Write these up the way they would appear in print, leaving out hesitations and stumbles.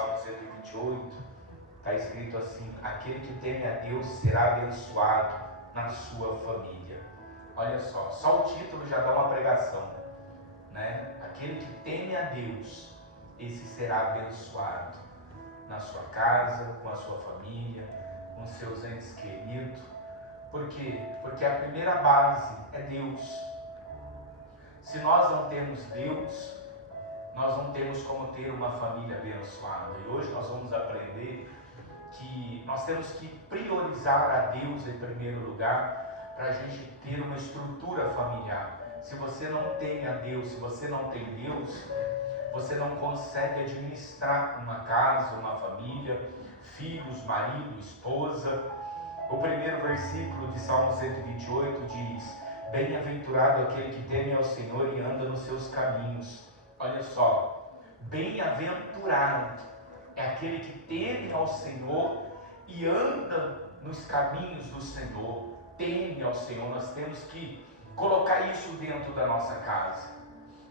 Salmo 128, está escrito assim: aquele que teme a Deus será abençoado na sua família. Olha só o título já dá uma pregação, né? Aquele que teme a Deus, esse será abençoado na sua casa, com a sua família, com seus entes queridos. Por quê? Porque a primeira base é Deus. Se nós não temos Deus, nós não temos como ter uma família abençoada. E hoje nós vamos aprender que nós temos que priorizar a Deus em primeiro lugar para a gente ter uma estrutura familiar. Se você não tem a Deus, se você não tem Deus, você não consegue administrar uma casa, uma família, filhos, marido, esposa. O primeiro versículo de Salmo 128 diz: bem-aventurado aquele que teme ao Senhor e anda nos seus caminhos. Olha só, bem-aventurado é aquele que teme ao Senhor e anda nos caminhos do Senhor. Teme ao Senhor. Nós temos que colocar isso dentro da nossa casa.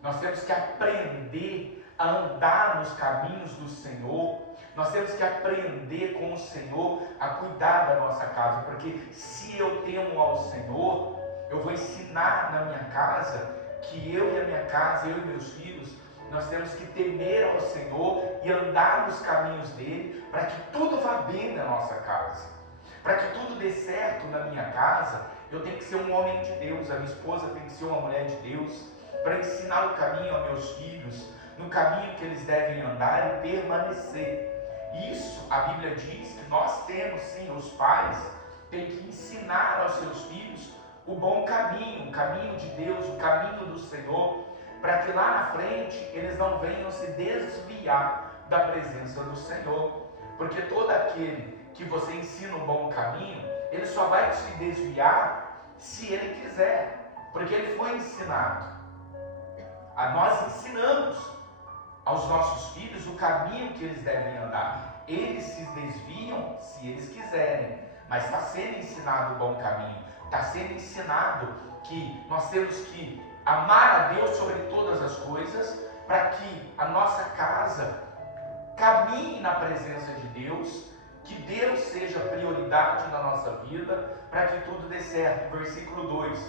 Nós temos que aprender a andar nos caminhos do Senhor. Nós temos que aprender com o Senhor a cuidar da nossa casa, porque se eu temo ao Senhor, eu vou ensinar na minha casa que eu e a minha casa, eu e meus filhos, nós temos que temer ao Senhor e andar nos caminhos dele, para que tudo vá bem na nossa casa, para que tudo dê certo na minha casa. Eu tenho que ser um homem de Deus, a minha esposa tem que ser uma mulher de Deus, para ensinar o caminho aos meus filhos, no caminho que eles devem andar e permanecer. Isso, a Bíblia diz que nós temos sim, os pais têm que ensinar aos seus filhos o bom caminho, o caminho de Deus, o caminho do Senhor, para que lá na frente eles não venham se desviar da presença do Senhor. Porque todo aquele que você ensina o bom caminho, ele só vai se desviar se ele quiser, porque ele foi ensinado. Nós ensinamos aos nossos filhos o caminho que eles devem andar. Eles se desviam se eles quiserem, mas está sendo ensinado o bom caminho. Está sendo ensinado que nós temos que amar a Deus sobre todas as coisas, para que a nossa casa caminhe na presença de Deus, que Deus seja prioridade na nossa vida, para que tudo dê certo. Versículo 2: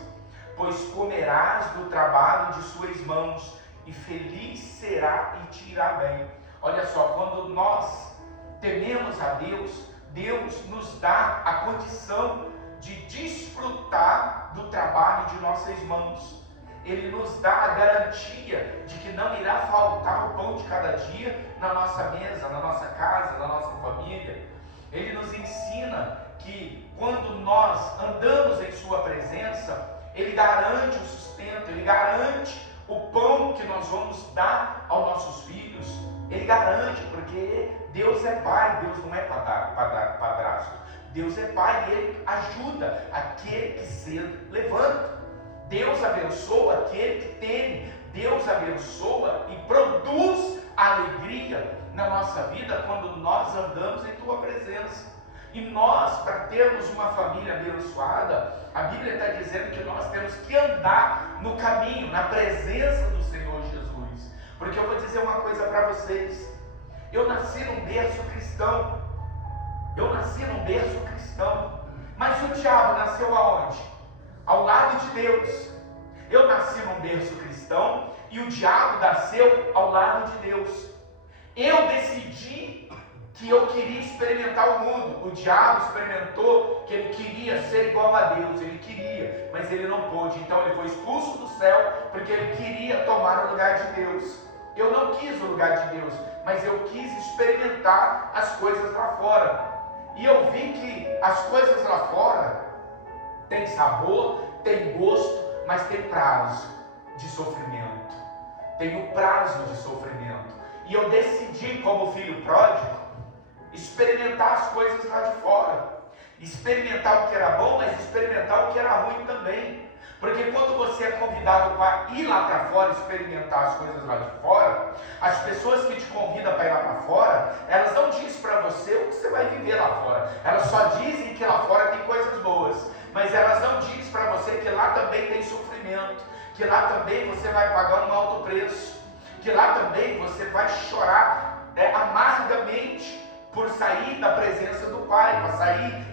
pois comerás do trabalho de suas mãos, e feliz será e te irá bem. Olha só, quando nós tememos a Deus, Deus nos dá a condição de desfrutar do trabalho de nossas mãos. Ele nos dá a garantia de que não irá faltar o pão de cada dia na nossa mesa, na nossa casa, na nossa família. Ele nos ensina que quando nós andamos em sua presença, ele garante o sustento, ele garante o pão que nós vamos dar aos nossos filhos. Ele garante, porque Deus é pai, Deus não é padrasto. Deus é pai e ele ajuda aquele que se levanta. Deus abençoa aquele que teme. Deus abençoa e produz alegria na nossa vida quando nós andamos em tua presença. E nós, para termos uma família abençoada, a Bíblia está dizendo que nós temos que andar no caminho, na presença do Senhor Jesus. Porque eu vou dizer uma coisa para vocês: eu nasci num berço cristão. Mas o diabo nasceu aonde? Ao lado de Deus. Eu nasci num berço cristão e o diabo nasceu ao lado de Deus. Eu decidi que eu queria experimentar o mundo. O diabo experimentou que ele queria ser igual a Deus. Ele queria, mas ele não pôde. Então ele foi expulso do céu porque ele queria tomar o lugar de Deus. Eu não quis o lugar de Deus, mas eu quis experimentar as coisas lá fora. E eu vi que as coisas lá fora têm sabor, têm gosto, mas tem prazo de sofrimento. Tem o prazo de sofrimento. E eu decidi, como filho pródigo, experimentar as coisas lá de fora. Experimentar o que era bom, mas experimentar o que era ruim também. Porque quando você é convidado para ir lá para fora, experimentar as coisas lá de fora, as pessoas que te convidam para ir lá para fora, elas não dizem para você o que você vai viver lá fora. Elas só dizem que lá fora tem coisas boas, mas elas não dizem para você que lá também tem sofrimento, que lá também você vai pagar um alto preço, que lá também você vai chorar amargamente justamente por sair da presença do Pai,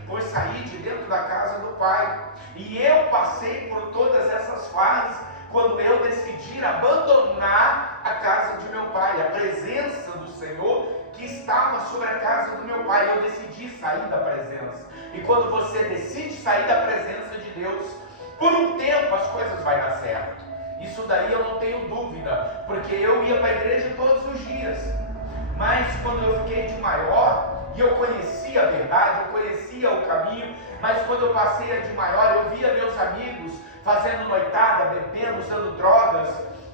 por sair de dentro da casa do Pai. E eu passei por todas essas fases quando eu decidi abandonar a casa de meu pai, a presença do Senhor que estava sobre a casa do meu pai. Eu decidi sair da presença. E quando você decide sair da presença de Deus, por um tempo as coisas vão dar certo. Isso daí eu não tenho dúvida, porque eu ia para a igreja todos os dias. Mas quando eu fiquei de maior, e eu conhecia a verdade, eu conhecia o caminho, mas quando eu passei a de maior, eu via meus amigos fazendo noitada, bebendo, usando drogas,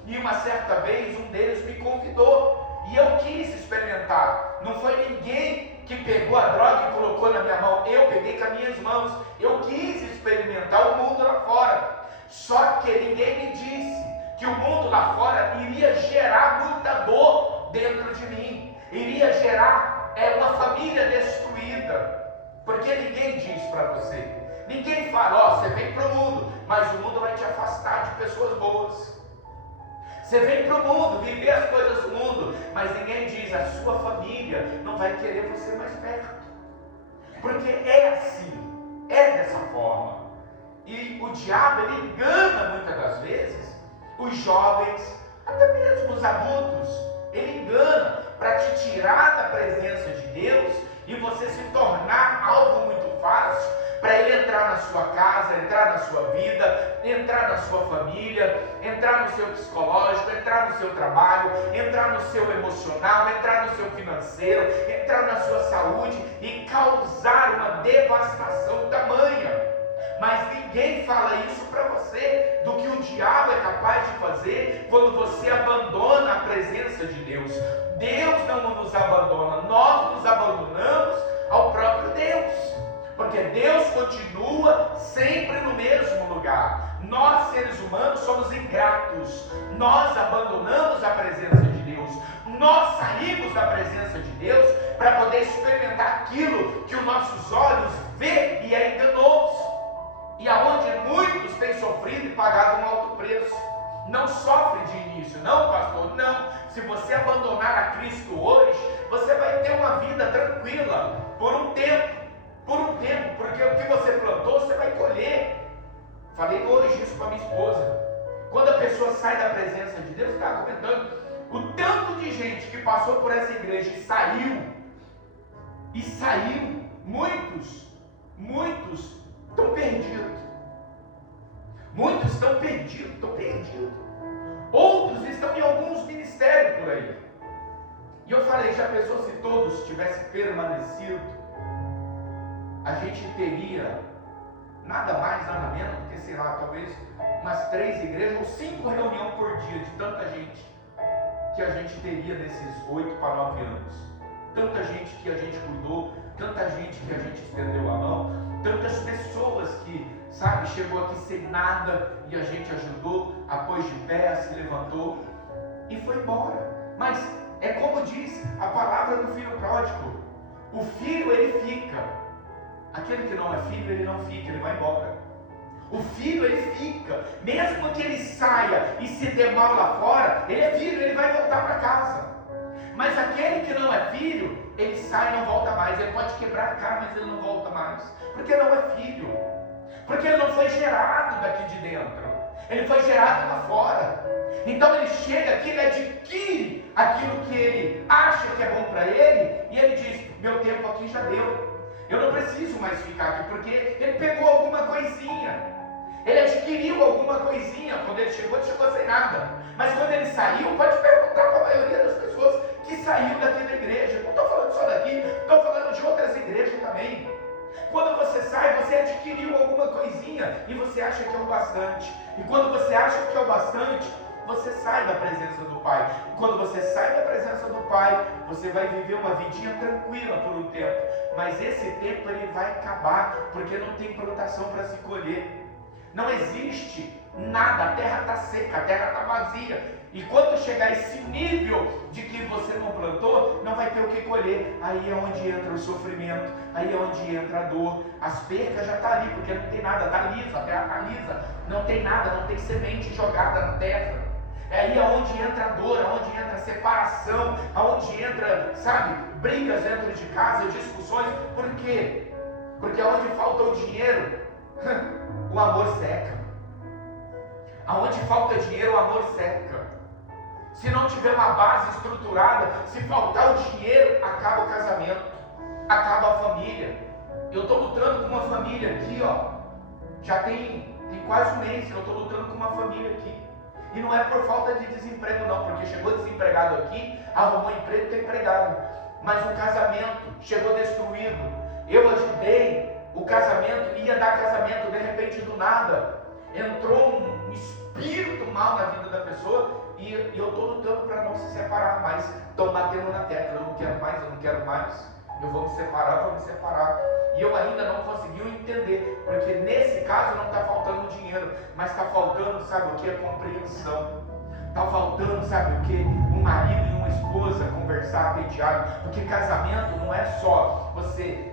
e uma certa vez um deles me convidou, e eu quis experimentar. Não foi ninguém que pegou a droga e colocou na minha mão, eu peguei com as minhas mãos. Eu quis experimentar o mundo lá fora, só que ninguém me disse que o mundo lá fora iria gerar muita dor dentro de mim, iria gerar uma família destruída, porque ninguém diz para você, ninguém fala, você vem para o mundo, mas o mundo vai te afastar de pessoas boas. Você vem para o mundo, viver as coisas do mundo, mas ninguém diz, a sua família não vai querer você mais perto, porque é assim, é dessa forma. E o diabo, ele engana muitas das vezes os jovens, até mesmo os adultos. Ele engana para te tirar da presença de Deus e você se tornar algo muito fácil para ele entrar na sua casa, entrar na sua vida, entrar na sua família, entrar no seu psicológico, entrar no seu trabalho, entrar no seu emocional, entrar no seu financeiro, entrar na sua saúde e causar uma devastação tamanha. Mas ninguém fala isso para você, do que o diabo é capaz de fazer quando você abandona a presença de Deus. Deus não nos abandona, nós nos abandonamos ao próprio Deus, porque Deus continua sempre no mesmo lugar. Nós, seres humanos, somos ingratos, nós abandonamos a presença de Deus, nós saímos da presença de Deus para poder experimentar aquilo que os nossos olhos vê e é enganoso. E aonde muitos têm sofrido e pagado um alto preço. Não sofre de início, não, pastor, não. Se você abandonar a Cristo hoje, você vai ter uma vida tranquila, por um tempo, porque o que você plantou, você vai colher. Falei hoje isso para minha esposa. Quando a pessoa sai da presença de Deus, estava comentando, o tanto de gente que passou por essa igreja e saiu, muitos estão perdidos. Muitos estão perdidos. Outros estão em alguns ministérios por aí. E eu falei, já pensou se todos tivessem permanecido? A gente teria nada mais, nada menos do que, sei lá, talvez umas 3 igrejas ou 5 reuniões por dia de tanta gente que a gente teria nesses 8 para 9 anos. Tanta gente que a gente cuidou, tanta gente que a gente estendeu a mão, tantas pessoas que, sabe, chegou aqui sem nada e a gente ajudou, a pôs de pé, se levantou e foi embora. Mas é como diz a palavra do filho pródigo: o filho ele fica, aquele que não é filho ele não fica, ele vai embora. O filho ele fica, mesmo que ele saia e se dê mal lá fora, ele é filho, ele vai voltar para casa. Mas aquele que não é filho, ele sai e não volta mais. Ele pode quebrar a cara, mas ele não volta mais, porque não é filho, porque ele não foi gerado daqui de dentro, ele foi gerado lá fora. Então ele chega aqui, ele adquire aquilo que ele acha que é bom para ele, e ele diz, meu tempo aqui já deu, eu não preciso mais ficar aqui, porque ele pegou alguma coisinha, ele adquiriu alguma coisinha. Quando ele chegou sem nada, mas quando ele saiu, pode perguntar para a maioria das pessoas que saiu daqui da igreja, não estou falando só daqui, estou falando de outras igrejas também. Quando você sai, você adquiriu alguma coisinha e você acha que é o bastante. E quando você acha que é o bastante, você sai da presença do Pai. E quando você sai da presença do Pai, você vai viver uma vidinha tranquila por um tempo. Mas esse tempo ele vai acabar, porque não tem plantação para se colher. Não existe nada, a terra está seca, a terra está vazia. E quando chegar esse nível de que você não plantou, não vai ter o que colher. Aí é onde entra o sofrimento, aí é onde entra a dor. As percas já estão ali, porque não tem nada, está lisa, a terra está lisa. Não tem nada, não tem semente jogada na terra. É aí aonde entra a dor, aonde entra a separação, aonde entra, sabe, brigas dentro de casa, discussões. Por quê? Porque aonde falta o dinheiro, o amor seca. Aonde falta dinheiro, o amor seca. Se não tiver uma base estruturada, se faltar o dinheiro, acaba o casamento, acaba a família. Eu estou lutando com uma família aqui, ó. Já tem quase um mês que eu estou lutando com uma família aqui. E não é por falta de desemprego não, porque chegou desempregado aqui, arrumou emprego, está empregado. Mas o casamento chegou destruído. Eu ajudei, o casamento, ia dar casamento, de repente do nada, entrou um espírito mal na vida da pessoa. E eu estou lutando para não se separar mais. Estão batendo na tecla, eu não quero mais, eu não quero mais. Eu vou me separar. E eu ainda não consegui entender, porque nesse caso não está faltando dinheiro, mas está faltando, sabe o que? A compreensão. Está faltando, sabe o que? Um marido e uma esposa conversar, ter diálogo. Porque casamento não é só você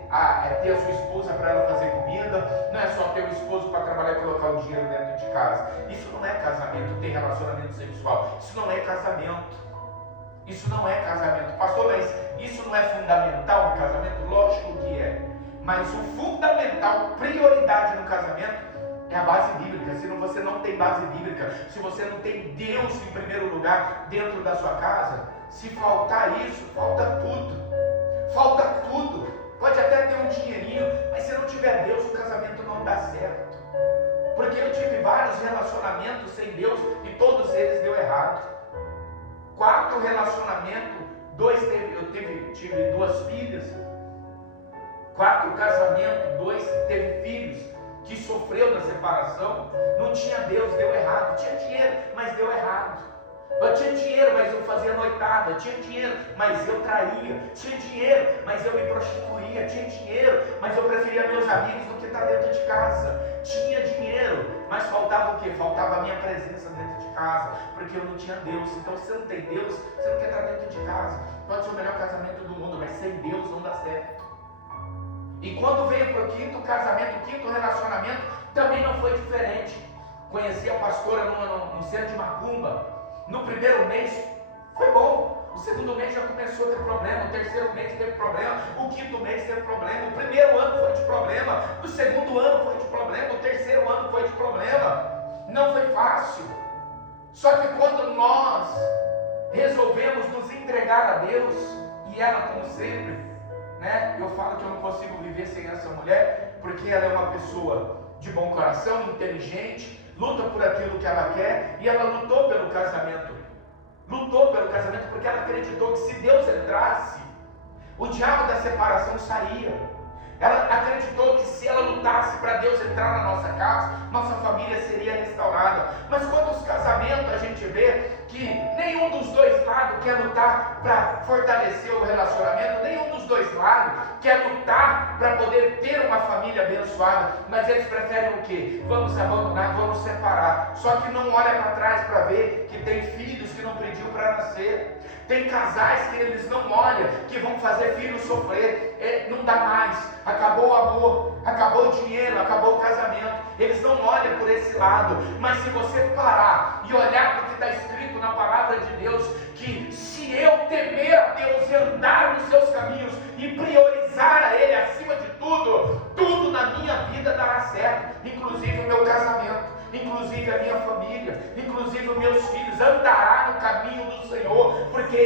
ter a sua esposa para ela fazer comida, não é só ter o esposo para trabalhar e colocar o dinheiro dentro de casa. Isso não é casamento, ter relacionamento sexual. Isso não é casamento. Isso não é casamento. Pastor, mas isso não é fundamental no casamento? Lógico que é. Mas o fundamental, prioridade no casamento, é a base bíblica. Se você não tem base bíblica, se você não tem Deus em primeiro lugar dentro da sua casa, se faltar isso, falta tudo. Falta tudo. Pode até ter um dinheirinho, mas se não tiver Deus, o casamento não dá certo. Porque eu tive vários relacionamentos sem Deus e todos eles deu errado. 4 relacionamentos, eu tive 2 filhas. 4 casamentos, 2 teve filhos, que sofreu da separação. Não tinha Deus, deu errado. Tinha dinheiro, mas deu errado. Eu tinha dinheiro, mas eu fazia noitada. Tinha dinheiro, mas eu traía. Tinha dinheiro, mas eu me prostituía. Tinha dinheiro, mas eu preferia meus amigos do que estar dentro de casa. Tinha dinheiro, mas faltava o quê? Faltava a minha presença dentro de casa, porque eu não tinha Deus. Então, se você não tem Deus, você não quer estar dentro de casa. Pode ser o melhor casamento do mundo, mas sem Deus não dá certo. E quando veio para o 5º casamento, o 5º relacionamento, também não foi diferente. Conheci a pastora no centro de Macumba. No primeiro mês foi bom. O 2º mês já começou a ter problema. O 3º mês teve problema. O 5º mês teve problema. O 1º ano foi de problema. O 2º ano foi de problema. O 3º ano foi de problema. Não foi fácil. Só que quando nós resolvemos nos entregar a Deus, e ela, como sempre, né? Eu falo que eu não consigo viver sem essa mulher, porque ela é uma pessoa de bom coração, inteligente, luta por aquilo que ela quer, e ela lutou pelo casamento. Lutou pelo casamento porque ela acreditou que se Deus entrasse, o diabo da separação saía. Ela acreditou que se ela lutasse para Deus entrar na nossa casa, nossa família seria restaurada. Mas quando os casamentos a gente vê que nenhum dos dois lados quer lutar para fortalecer o relacionamento, nenhum dos dois lados quer lutar para poder ter uma família abençoada, mas eles preferem o quê? Vamos abandonar, vamos separar. Só que não olha para trás para ver que tem filhos que não pediu para nascer. Tem casais que eles não olham, que vão fazer filhos sofrer. Não dá mais, acabou o amor, acabou o dinheiro, acabou o casamento. Eles não olham por esse lado. Mas se você parar e olhar para o que está escrito na palavra de Deus, que se eu temer a Deus e andar nos seus caminhos e priorizar a Ele acima de tudo, tudo na minha vida dará certo, inclusive o meu casamento, inclusive a minha família, inclusive os meus filhos andará no caminho do Senhor, porque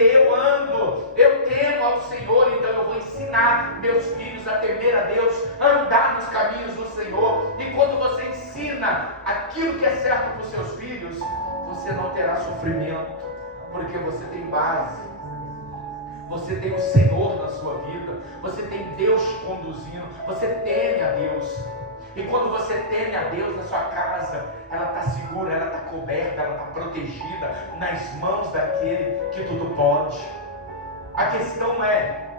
eu temo ao Senhor, então eu vou ensinar meus filhos a temer a Deus, a andar nos caminhos do Senhor. E quando você ensina aquilo que é certo para os seus filhos, você não terá sofrimento, porque você tem base, você tem o Senhor na sua vida, você tem Deus te conduzindo, você teme a Deus. E quando você teme a Deus na sua casa, ela está segura, ela está coberta, ela está protegida nas mãos daquele que tudo pode. A questão é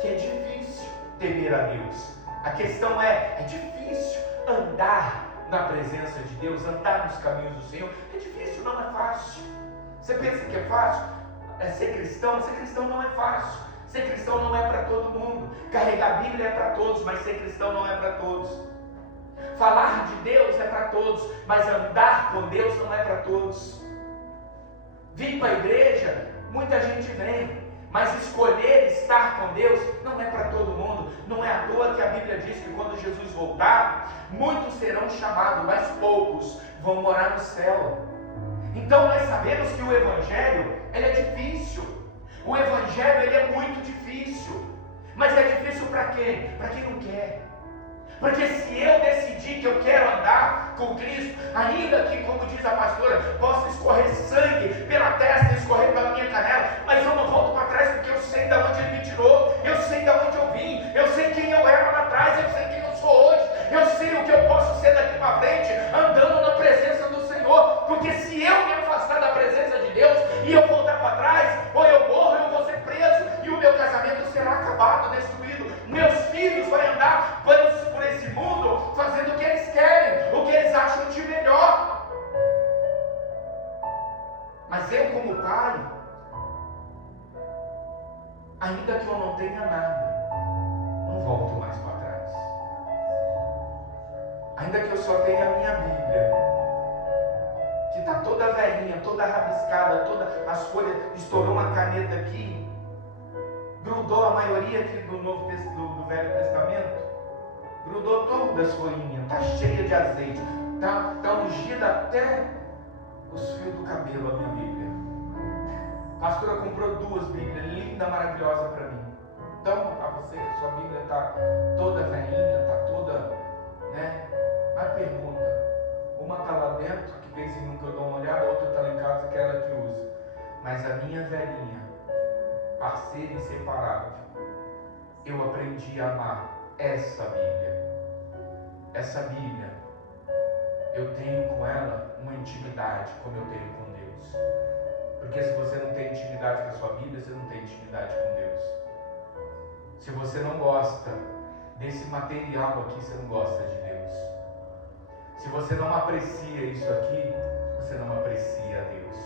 que é difícil temer a Deus. A questão é difícil andar na presença de Deus, andar nos caminhos do Senhor. É difícil, não é fácil. Você pensa que é fácil? Ser cristão não é fácil. Ser cristão não é para todo mundo. Carregar a Bíblia é para todos, mas ser cristão não é para todos. Falar de Deus é para todos, mas andar com Deus não é para todos. Vir para a igreja, muita gente vem, mas escolher estar com Deus não é para todo mundo. Não é à toa que a Bíblia diz que quando Jesus voltar, muitos serão chamados, mas poucos vão morar no céu. Então nós sabemos que o Evangelho, ele é difícil. O Evangelho, ele é muito difícil. Mas é difícil para quem? Para quem não quer. Porque se eu decidir que eu quero andar com Cristo, ainda que, como diz a pastora, possa escorrer sangue pela testa, escorrer pela minha canela, mas eu não volto para trás, porque eu sei de onde Ele me tirou, eu sei de onde eu vim, eu sei quem eu era lá atrás, eu sei quem eu sou hoje, eu sei o que eu posso ser daqui para frente, andando na presença do Senhor. Porque se eu me afastar da presença de Deus e eu voltar para trás, ou eu morro, eu vou ser preso, e o meu casamento será acabado, destruído. Meus filhos vão andar por esse mundo fazendo o que eles querem, o que eles acham de melhor. Mas eu, como pai, ainda que eu não tenha nada, não volto mais para trás. Ainda que eu só tenha a minha Bíblia, que está toda velhinha, toda rabiscada, todas as folhas, estourou uma caneta aqui, grudou a maioria aqui do Velho Testamento, grudou todas as folhinhas, está cheia de azeite, está ungida até os fios do cabelo a minha Bíblia. A pastora comprou 2 Bíblias, linda, maravilhosa para mim. Então, para você, sua Bíblia está toda velhinha, está toda, né? Mas pergunta, uma está lá dentro, que pensa em nunca eu dou uma olhada, a outra está lá em casa, que é ela que usa. Mas a minha velhinha, parceira inseparável, eu aprendi a amar essa Bíblia. Essa Bíblia, eu tenho com ela uma intimidade, como eu tenho com Deus. Porque se você não tem intimidade com a sua Bíblia, você não tem intimidade com Deus. Se você não gosta desse material aqui, você não gosta de Deus. Se você não aprecia isso aqui, você não aprecia a Deus.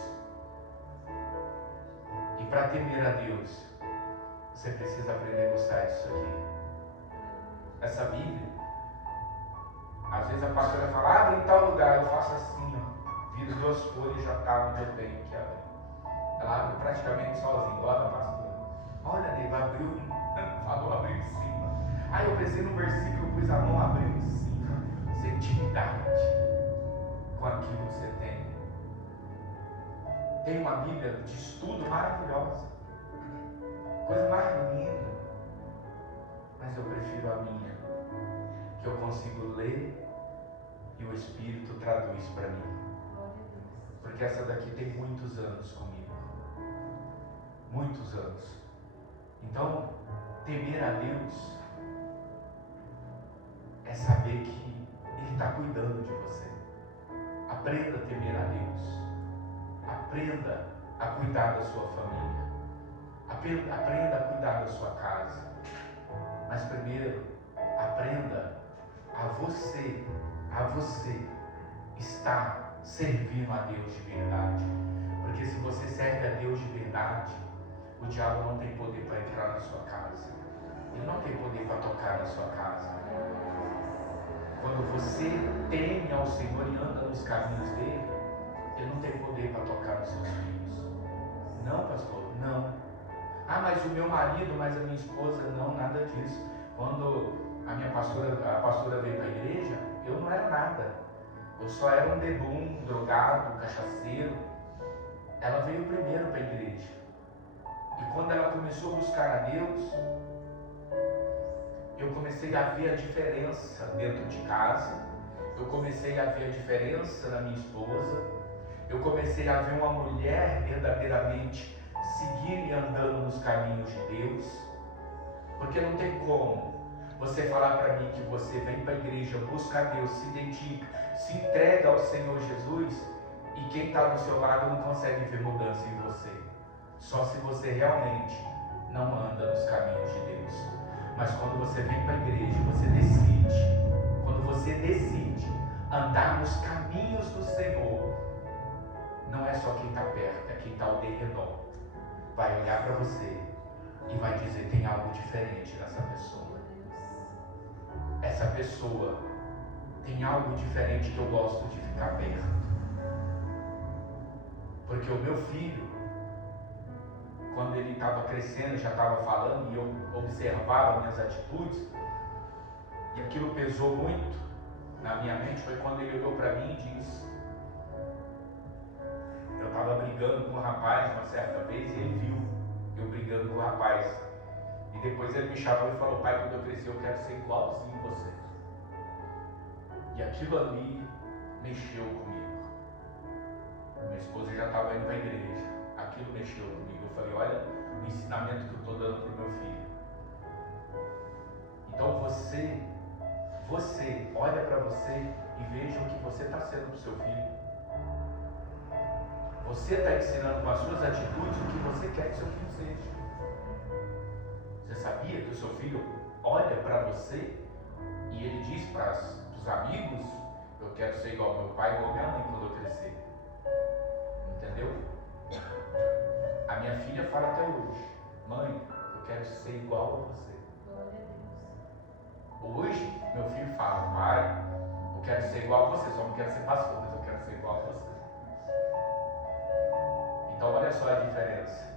E para temer a Deus, você precisa aprender a gostar disso aqui. Essa Bíblia, às vezes a pastora fala, abre em tal lugar, eu faço assim, ó, viro 2 folhas e já está onde eu tenho que abrir. Ela abre praticamente sozinha, igual a pastora. Olha, nego, abriu, falou, abriu em cima. Aí eu pensei no versículo, pus a mão, abriu em cima. Você tem intimidade com aquilo que você tem. Tem uma Bíblia de estudo maravilhosa, coisa mais linda, mas eu prefiro a minha, que eu consigo ler e o Espírito traduz para mim, porque essa daqui tem muitos anos comigo, muitos anos. Então, temer a Deus é saber que Ele está cuidando de você. Aprenda a temer a Deus, aprenda a cuidar da sua família, aprenda a cuidar da sua casa, mas primeiro, aprenda a você estar servindo a Deus de verdade. Porque se você serve a Deus de verdade, o diabo não tem poder para entrar na sua casa, ele não tem poder para tocar na sua casa. Quando você teme ao Senhor e anda nos caminhos dele, ele não tem poder para tocar nos seus filhos. Não, pastor, não. Ah, mas o meu marido, mas a minha esposa, não, nada disso. Quando a pastora veio para a igreja, eu não era nada. Eu só era um bebum, drogado, cachaceiro. Ela veio primeiro para a igreja. E quando ela começou a buscar a Deus, eu comecei a ver a diferença dentro de casa. Eu comecei a ver a diferença na minha esposa. Eu comecei a ver uma mulher verdadeiramente seguir e andando nos caminhos de Deus. Porque não tem como você falar para mim que você vem para a igreja, busca a Deus, se dedica, se entrega ao Senhor Jesus, e quem está do seu lado não consegue ver mudança em você. Só se você realmente não anda nos caminhos de Deus. Mas quando você vem para a igreja, você decide. Quando você decide andar nos caminhos do Senhor, não é só quem está perto, é quem está ao redor. Vai olhar para você e vai dizer, tem algo diferente nessa pessoa. Essa pessoa tem algo diferente que eu gosto de ficar perto. Porque o meu filho, quando ele estava crescendo, já estava falando, e eu observava minhas atitudes, e aquilo pesou muito na minha mente, foi quando ele olhou para mim e disse, eu estava brigando com um rapaz uma certa vez, e ele viu eu brigando com o rapaz, e depois ele me chamou e falou, pai, quando eu crescer eu quero ser igualzinho você. E aquilo ali mexeu comigo. Minha esposa já estava indo para a igreja, aquilo mexeu comigo. Eu falei, olha o ensinamento que eu estou dando para o meu filho. Então você olha para você e veja o que você está sendo para o seu filho. Você está ensinando com as suas atitudes o que você quer que seu filho seja. Você sabia que o seu filho olha para você e ele diz para os amigos, eu quero ser igual ao meu pai ou a minha mãe quando eu crescer. Entendeu? A minha filha fala até hoje, mãe, eu quero ser igual a você. Hoje, meu filho fala, pai, eu quero ser igual a você, só não quero ser pastor, mas eu quero ser igual a você. Então olha só a diferença.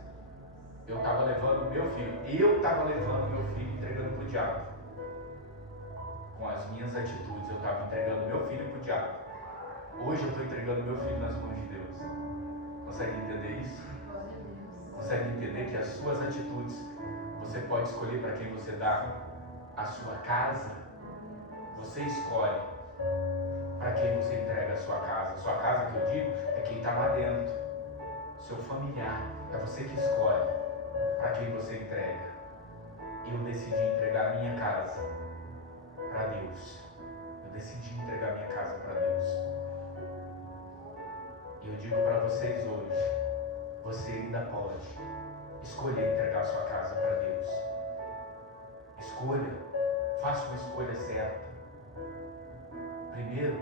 Eu estava levando meu filho entregando para o diabo. Com as minhas atitudes, eu estava entregando meu filho para o diabo. Hoje eu estou entregando meu filho nas mãos de Deus. Consegue entender isso? Consegue entender que as suas atitudes, você pode escolher para quem você dá a sua casa? Você escolhe para quem você entrega a sua casa. Sua casa, que eu digo, é quem está lá dentro. Seu familiar, é você que escolhe para quem você entrega. Eu decidi entregar minha casa para Deus. Eu decidi entregar minha casa para Deus. E eu digo para vocês hoje, você ainda pode escolher entregar sua casa para Deus. Escolha, faça uma escolha certa. Primeiro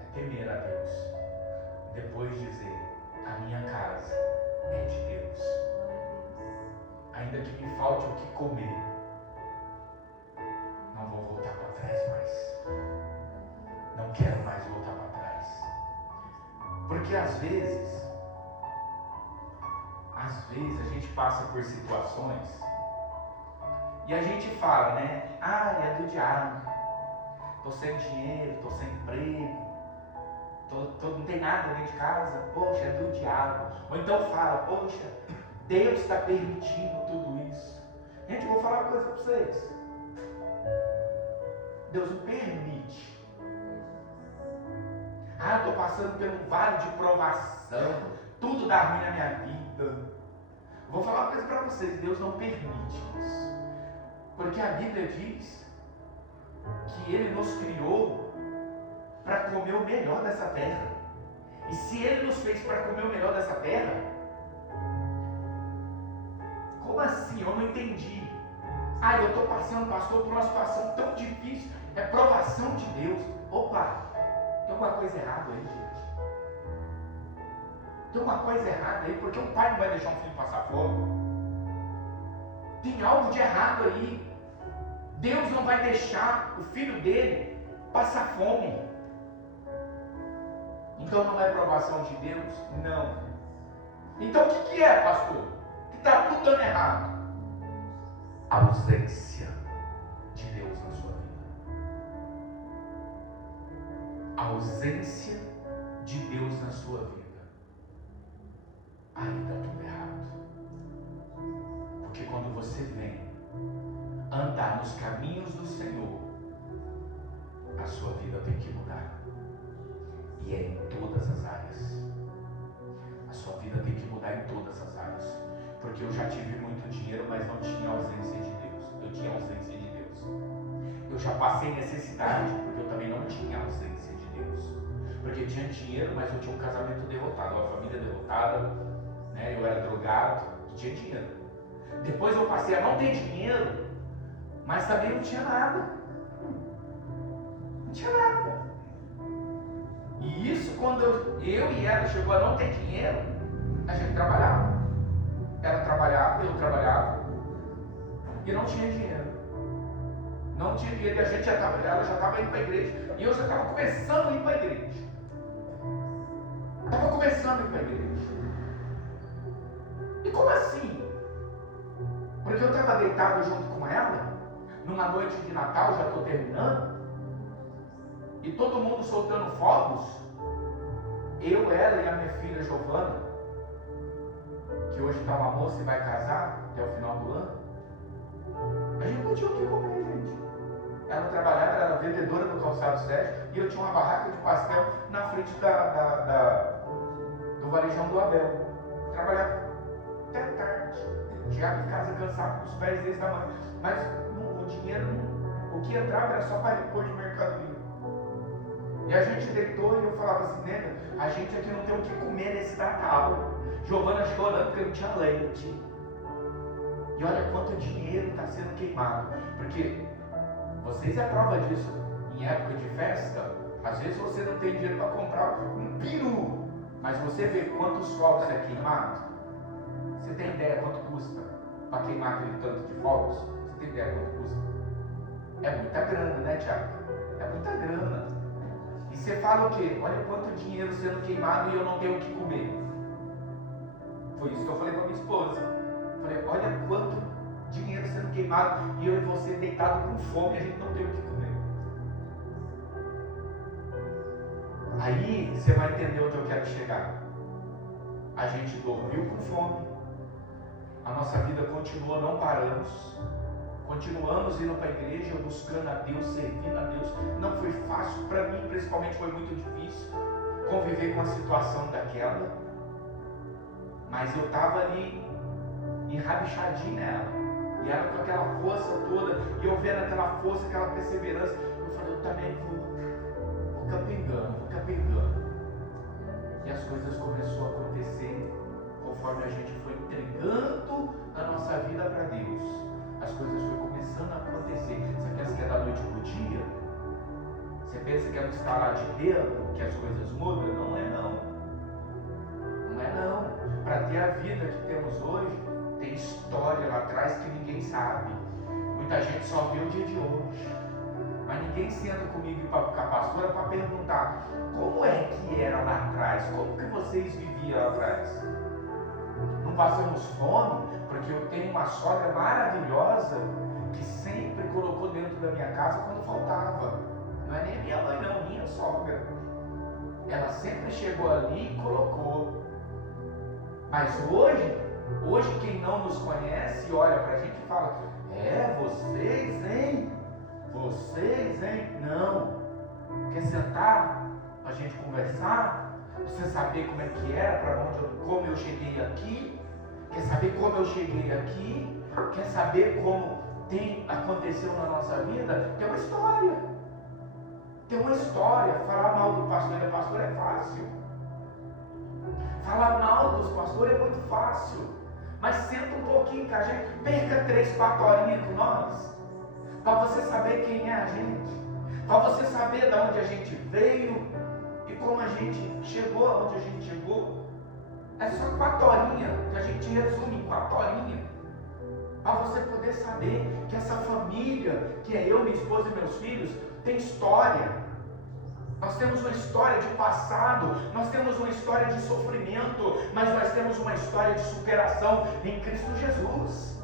é temer a Deus, depois dizer, a minha casa é de Deus. Ainda que me falte o que comer, não vou voltar para trás mais. Não quero mais voltar para trás. Porque às vezes a gente passa por situações e a gente fala, né? Ah, é do diabo. Tô sem dinheiro, tô sem emprego, não tem nada dentro de casa. Poxa, é do diabo. Ou então fala, poxa, Deus está permitindo tudo isso. Gente, eu vou falar uma coisa para vocês. Deus não permite. Ah, estou passando por um vale de provação, tudo dá ruim na minha vida. Vou falar uma coisa para vocês, Deus não permite isso. Porque a Bíblia diz que Ele nos criou para comer o melhor dessa terra. E se Ele nos fez para comer o melhor dessa terra, como assim? Eu não entendi. Ah, eu estou passando, pastor, por uma situação tão difícil. É provação de Deus. Opa, tem alguma coisa errada aí, gente. Tem uma coisa errada aí, porque um pai não vai deixar um filho passar fome. Tem algo de errado aí. Deus não vai deixar o filho dele passar fome. Então não é provação de Deus? Não. Então o que é, pastor? Que está tudo dando errado? A ausência de Deus na sua vida. A ausência de Deus na sua vida. Aí está tudo errado. Porque quando você vem andar nos caminhos do Senhor, a sua vida tem que mudar. E é em todas as áreas. A sua vida tem que mudar em todas as áreas. Porque eu já tive muito dinheiro, mas não tinha ausência de Deus. Eu tinha ausência de Deus. Eu já passei necessidade, porque eu também não tinha ausência de Deus. Porque eu tinha dinheiro, mas eu tinha um casamento derrotado, uma família derrotada, né? Eu era drogado e tinha dinheiro. Depois eu passei a não ter dinheiro, mas também não tinha nada. Não tinha nada. E isso, quando eu e ela chegou a não ter dinheiro, a gente trabalhava. Ela trabalhava, eu trabalhava e não tinha dinheiro. Não tinha dinheiro e ela já estava indo para a igreja e eu já estava começando a ir para a igreja. Estava começando a ir para a igreja. E como assim? Porque eu estava deitado junto com ela, numa noite de Natal, já estou terminando, e todo mundo soltando fogos, eu, ela e a minha filha Giovana, que hoje está uma moça e vai casar até o final do ano, a gente não tinha o que comer, gente. Ela trabalhava, ela era vendedora do Calçado Sérgio, e eu tinha uma barraca de pastel na frente do varejão do Abel. Trabalhava até tarde, chegava em casa cansado, com os pés desse tamanho, mas o dinheiro, o que entrava era só para repor de mercadoria. E a gente deitou e eu falava assim, nega, a gente aqui não tem o que comer nesse Natal. Giovana chorando porque não tinha leite. E olha quanto dinheiro está sendo queimado. Porque vocês é prova disso. Em época de festa, às vezes você não tem dinheiro para comprar um peru, mas você vê quantos fogos é queimado. Você tem ideia quanto custa para queimar aquele tanto de fogos? Você tem ideia quanto custa? É muita grana, né, Tiago? É muita grana. E você fala o quê? Olha quanto dinheiro sendo queimado e eu não tenho o que comer. Foi isso que eu falei para minha esposa. Falei, olha quanto dinheiro sendo queimado e eu e você deitado com fome, a gente não tem o que comer. Aí você vai entender onde eu quero chegar. A gente dormiu com fome, a nossa vida continuou, não paramos, continuamos indo para a igreja, buscando a Deus, servindo a Deus. Não foi fácil, para mim principalmente foi muito difícil conviver com a situação daquela, mas eu estava ali enrabixadinho nela, e ela com aquela força toda, e eu vendo aquela força, aquela perseverança, eu falei, eu também vou capengando, e as coisas começaram a acontecer, conforme a gente foi entregando a nossa vida para Deus, as coisas foram começando a acontecer. Você pensa que é da noite para o dia? Você pensa que é no estalar de dedo que as coisas mudam? Não é não. Não é não. Para ter a vida que temos hoje, tem história lá atrás que ninguém sabe. Muita gente só vê o dia de hoje. Mas ninguém senta comigo com a pastora para perguntar como é que era lá atrás, como que vocês viviam lá atrás. Não passamos fome, porque eu tenho uma sogra maravilhosa que sempre colocou dentro da minha casa quando faltava. Não é nem minha mãe não, minha sogra. Ela sempre chegou ali e colocou. Mas hoje quem não nos conhece olha pra gente e fala, vocês, hein? Vocês, hein? Não. Quer sentar pra gente conversar? Você saber como é que era, como eu cheguei aqui? Quer saber como eu cheguei aqui? Quer saber como aconteceu na nossa vida? Tem uma história. Tem uma história. Falar mal do pastor e da pastora é fácil. Falar mal dos pastores é muito fácil. Mas senta um pouquinho com a gente. Perca 3, 4 horinhas com nós. Para você saber quem é a gente. Para você saber de onde a gente veio. E como a gente chegou aonde a gente chegou. É só 4 horinhas que a gente resume em 4 horinhas. Para você poder saber que essa família, que é eu, minha esposa e meus filhos, tem história. Nós temos uma história de passado, nós temos uma história de sofrimento, mas nós temos uma história de superação em Cristo Jesus.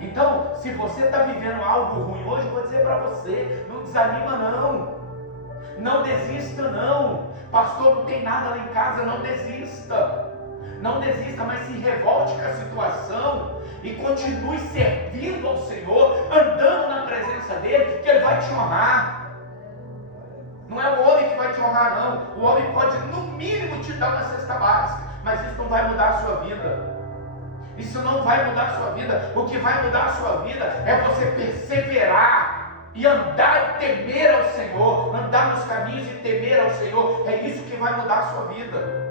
Então, se você está vivendo algo ruim hoje, eu vou dizer para você, não desanima não. Não desista não. Pastor, não tem nada lá em casa, não desista. Não desista, mas se revolte com a situação e continue servindo ao Senhor, andando na presença dEle, que Ele vai te honrar. Não é o homem que vai te honrar não. O homem pode no mínimo te dar uma cesta básica, mas isso não vai mudar a sua vida. Isso não vai mudar a sua vida. O que vai mudar a sua vida é você perseverar e andar e temer ao Senhor, andar nos caminhos e temer ao Senhor. É isso que vai mudar a sua vida.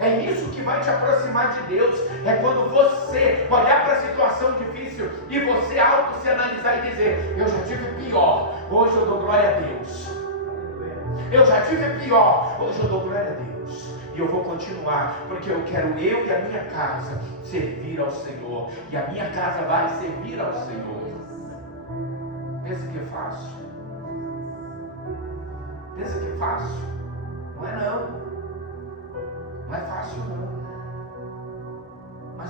É isso que vai te aproximar de Deus. É quando você olhar para a situação difícil e você se analisar e dizer, eu já tive pior, hoje eu dou glória a Deus. Eu já tive pior, hoje eu dou glória a Deus. E eu vou continuar, porque eu quero eu e a minha casa servir ao Senhor. E a minha casa vai servir ao Senhor. Pensa que é fácil? Pensa que é fácil? Não é não. Não é fácil não. Mas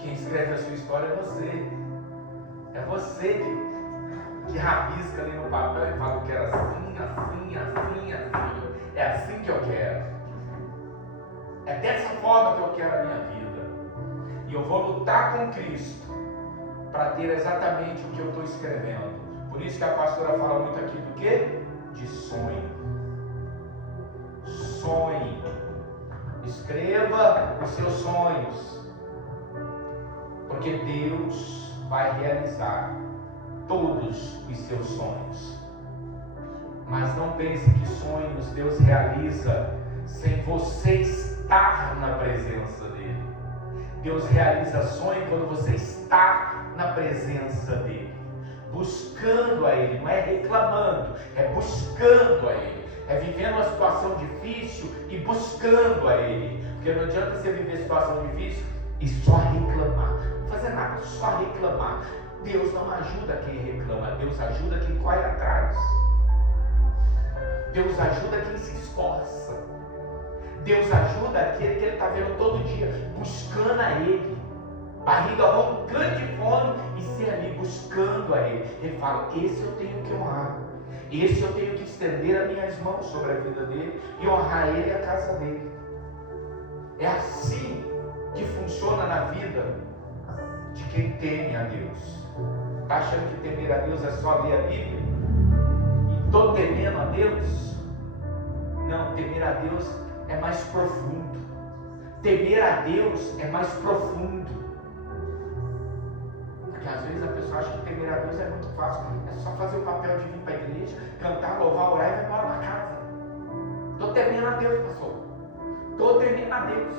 Quem escreve a sua história é você. É você que rabisca ali no papel e fala: eu quero assim, assim, assim, assim. É assim que eu quero. É dessa forma que eu quero a minha vida. E eu vou lutar com Cristo para ter exatamente o que eu estou escrevendo. Por isso que a pastora fala muito aqui do quê? De sonho. Sonhe. Escreva os seus sonhos. Porque Deus vai realizar todos os seus sonhos. Mas não pense que sonhos Deus realiza sem você estar na presença dEle. Deus realiza sonho quando você está na presença dEle, buscando a Ele, não é reclamando, é buscando a Ele, é vivendo uma situação difícil e buscando a Ele. Porque não adianta você viver situação difícil e só reclamar, não fazer nada, só reclamar. Deus não ajuda quem reclama, Deus ajuda quem corre atrás. Deus ajuda quem se esforça. Deus ajuda aquele que Ele está vendo todo dia, buscando a Ele, barriga roncando de fome e ser ali buscando a Ele. Ele fala: esse eu tenho que honrar, esse eu tenho que estender as minhas mãos sobre a vida dele e honrar ele e a casa dele. É assim que funciona na vida de quem teme a Deus. Está achando que temer a Deus é só ler a Bíblia? E estou temendo a Deus? Não, temer a Deus é mais profundo. Temer a Deus é mais profundo. Porque às vezes a pessoa acha que temer a Deus é muito fácil. É só fazer o papel de vir para a igreja, cantar, louvar, orar e vai embora para casa. Estou temendo a Deus, pastor. Estou temendo a Deus.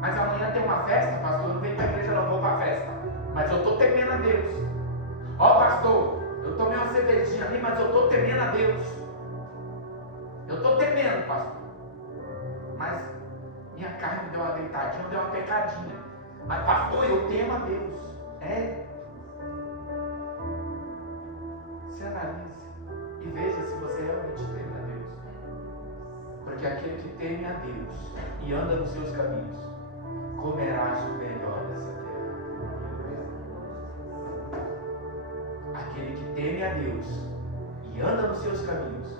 Mas amanhã tem uma festa, pastor. Eu não venho para a igreja, não vou para a festa. Mas eu estou temendo a Deus. Ó, pastor, eu tomei uma cervejinha ali, mas eu estou temendo a Deus. Eu estou temendo, pastor. Mas minha carne deu uma deitadinha, deu uma pecadinha. Mas pastor, eu temo a Deus. É? Se analise e veja se você realmente teme a Deus. Porque aquele que teme a Deus e anda nos seus caminhos, comerás o melhor dessa terra. Aquele que teme a Deus e anda nos seus caminhos,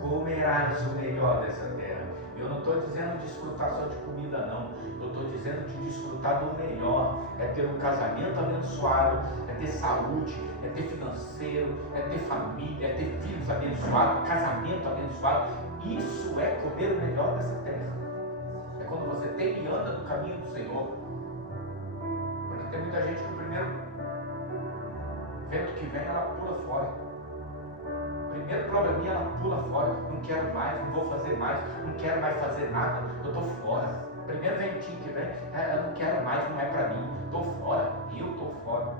comerás o melhor dessa terra. Eu não estou dizendo desfrutar só de comida, não. Eu estou dizendo de desfrutar do melhor. É ter um casamento abençoado, é ter saúde, é ter financeiro, é ter família, é ter filhos abençoados, casamento abençoado. Isso é comer o melhor dessa terra. É quando você tem e anda no caminho do Senhor. Porque tem muita gente que o primeiro vento que vem, ela pula fora. Primeiro probleminha, ela pula fora. Não quero mais, não vou fazer mais, não quero mais fazer nada, eu estou fora. Primeiro ventinho que vem, eu não quero mais, não é para mim, estou fora, eu estou fora.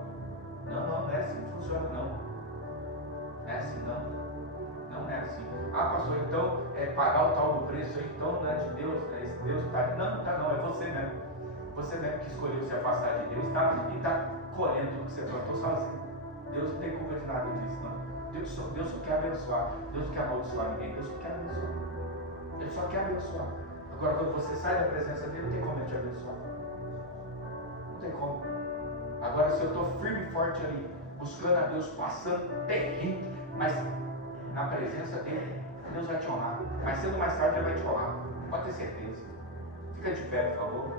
Não é assim que funciona, não. Não é assim, não. Não é assim. Ah, pastor, então pagar o tal do preço aí, então não é de Deus, né? Esse Deus está. Não, tá não, é você mesmo. Você mesmo que escolheu se afastar de Deus, e está colhendo tudo que você plantou sozinho. Deus não tem culpa de nada disso, não. Deus só quer abençoar. Deus não quer amaldiçoar ninguém. Deus só quer abençoar. Ele só quer abençoar. Agora, quando você sai da presença dele, não tem como ele te abençoar. Não tem como. Agora, se eu estou firme e forte ali, buscando a Deus, passando terrível, mas na presença dele, Deus vai te honrar. Mais cedo ou mais tarde, ele vai te honrar. Pode ter certeza. Fica de pé, por favor.